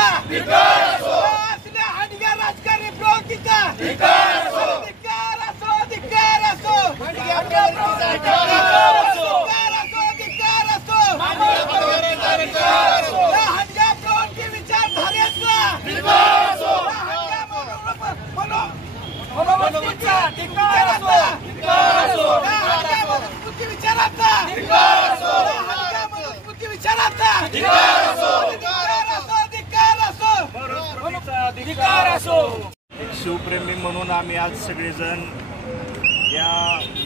प्रवृत्तीचा असल्या हंडग्या राजकारणी प्रवृत्तीचा धिक्कार असो धिक्कार असो हंडग्या प्रवृत्ती विचारधारेचा मनोवृत्तीचा धिक्कार असो विचाराचा विचाराचा शिवप्रेमी म्हणून आम्ही आज सगळेजण या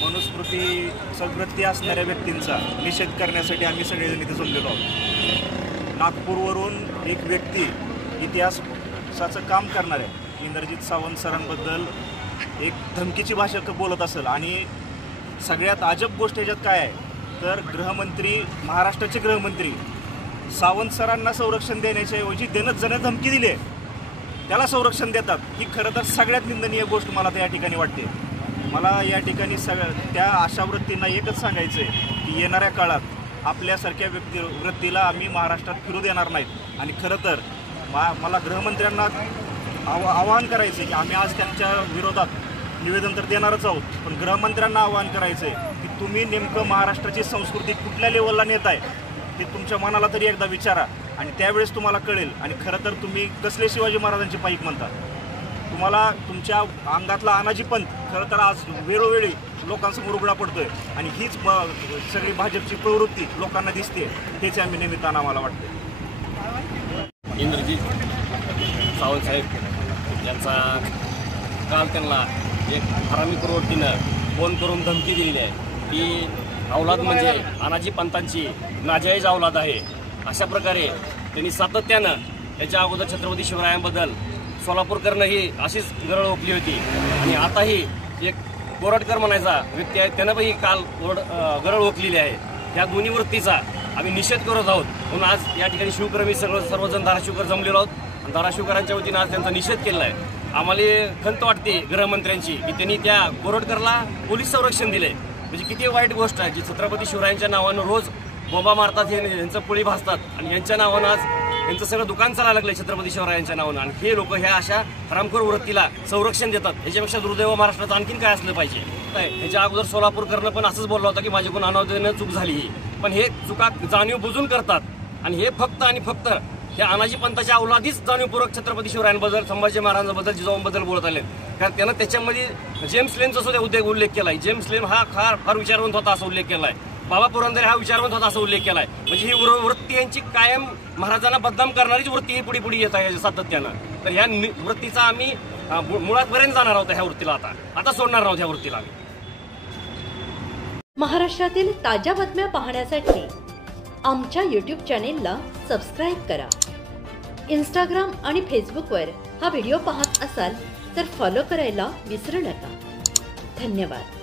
मनुस्मृती वृत्ती असणाऱ्या व्यक्तींचा निषेध करण्यासाठी आम्ही सगळेजण इथे जमलेलो आहोत। नागपूरवरून एक व्यक्ती इतिहासाचं काम करणार आहे इंद्रजित सावंत सरांबद्दल एक धमकीची भाषा बोलत असेल आणि सगळ्यात अजब गोष्ट याच्यात काय आहे तर गृहमंत्री महाराष्ट्राचे गृहमंत्री सावंत सरांना संरक्षण देण्याच्या ऐवजी देणं धमकी दिली आहे त्याला संरक्षण देतात ही खरं तर सगळ्यात निंदनीय गोष्ट मला त्या ठिकाणी वाटते। मला या ठिकाणी त्या अशा वृत्तींना एकच सांगायचं आहे की येणाऱ्या काळात आपल्यासारख्या वृत्तीला आम्ही महाराष्ट्रात फिरू देणार नाहीत आणि खरं तर मला गृहमंत्र्यांना आवाहन करायचं आहे की आम्ही आज त्यांच्या विरोधात निवेदन तर देणारच आहोत पण गृहमंत्र्यांना आवाहन करायचं आहे की तुम्ही नेमकं महाराष्ट्राची संस्कृती कुठल्या लेवलला नेत आहे ते तुमच्या मनाला तरी एकदा विचारा आणि त्यावेळेस तुम्हाला कळेल आणि खरं तर तुम्ही कसले शिवाजी महाराजांचे पाईक म्हणता तुम्हाला तुमच्या अंगातला अनाजी पंथ खरं तर आज वेळोवेळी लोकांसमोर उघडा पडतोय आणि हीच सगळी भाजपची प्रवृत्ती लोकांना दिसते हेच आम्ही निमित्तानं आम्हाला वाटतं। इंद्रजित सावंत साहेब यांचा काल त्यांना एक हरामी प्रवृत्तीनं फोन करून धमकी दिलेली आहे की अवलाद म्हणजे अनाजी पंथांची नाजायज अवलाद आहे अशा प्रकारे त्यांनी सातत्यानं याच्या अगोदर छत्रपती शिवरायांबद्दल सोलापूरकरनं ही अशीच गरळ ओकली होती आणि आताही एक कोरटकर म्हणायचा व्यक्ती आहे त्यानंही काल गरळ ओकलेली आहे। या दोन्ही वृत्तीचा आम्ही निषेध करत आहोत म्हणून आज या ठिकाणी शिवप्रेमी सर्वजण धाराशिवकर जमलेलो आहोत आणि धाराशिवकरांच्या वतीनं आज त्यांचा निषेध केला आहे। आम्हाला खंत वाटते गृहमंत्र्यांची की त्यांनी त्या कोरटकरला पोलीस संरक्षण दिले म्हणजे किती वाईट गोष्ट आहे जी छत्रपती शिवरायांच्या नावानं रोज बोंबा मारतात यांचं पोळी भासतात आणि यांच्या नावानं आज यांचं सगळं दुकान चालायला लागलंय छत्रपती शिवरायांच्या नावानं आणि हे लोक ह्या अशा हरामखोर वृत्तीला संरक्षण देतात। याच्यापेक्षा दुर्दैव महाराष्ट्रात आणखीन काय असलं पाहिजे काय ह्याच्या अगोदर सोलापूरकरनं पण असंच बोलला होता की माझ्याकडून अनावधानाने चूक झाली ही पण हे चुका जाणीव बुजून करतात आणि हे फक्त आणि फक्त या अनाजी पंथाच्या अवलादीच जाणीवपूर्वक छत्रपती शिवरायांबद्दल संभाजी महाराजांबद्दल जिजाऊंबद्दल बोलत आले कारण त्यानं त्याच्यामध्ये जेम्स लेनचा सुद्धा उल्लेख केलाय। जेम्स लेन हा फार विचारवंत होता असा उल्लेख केलाय बाबा पुरंदरे हा विचारवंत होता असा उल्लेख केलाय म्हणजे ही वृत्ती यांची कायम महाराजांना बदनाम करणारीच वृत्ती ही पुढे येत आहे सातत्यानं तर ह्या वृत्तीचा आम्ही मुळातपर्यंत जाणार आहोत ह्या वृत्तीला आता सोडणार आहोत ह्या वृत्तीला। महाराष्ट्रातील ताज्या बातम्या पाहण्यासाठी आमच्या YouTube चॅनेलला सबस्क्राईब करा। इंस्टाग्राम आणि फेसबुकवर हा व्हिडिओ पाहत असाल तर फॉलो करायला विसरू नका। धन्यवाद।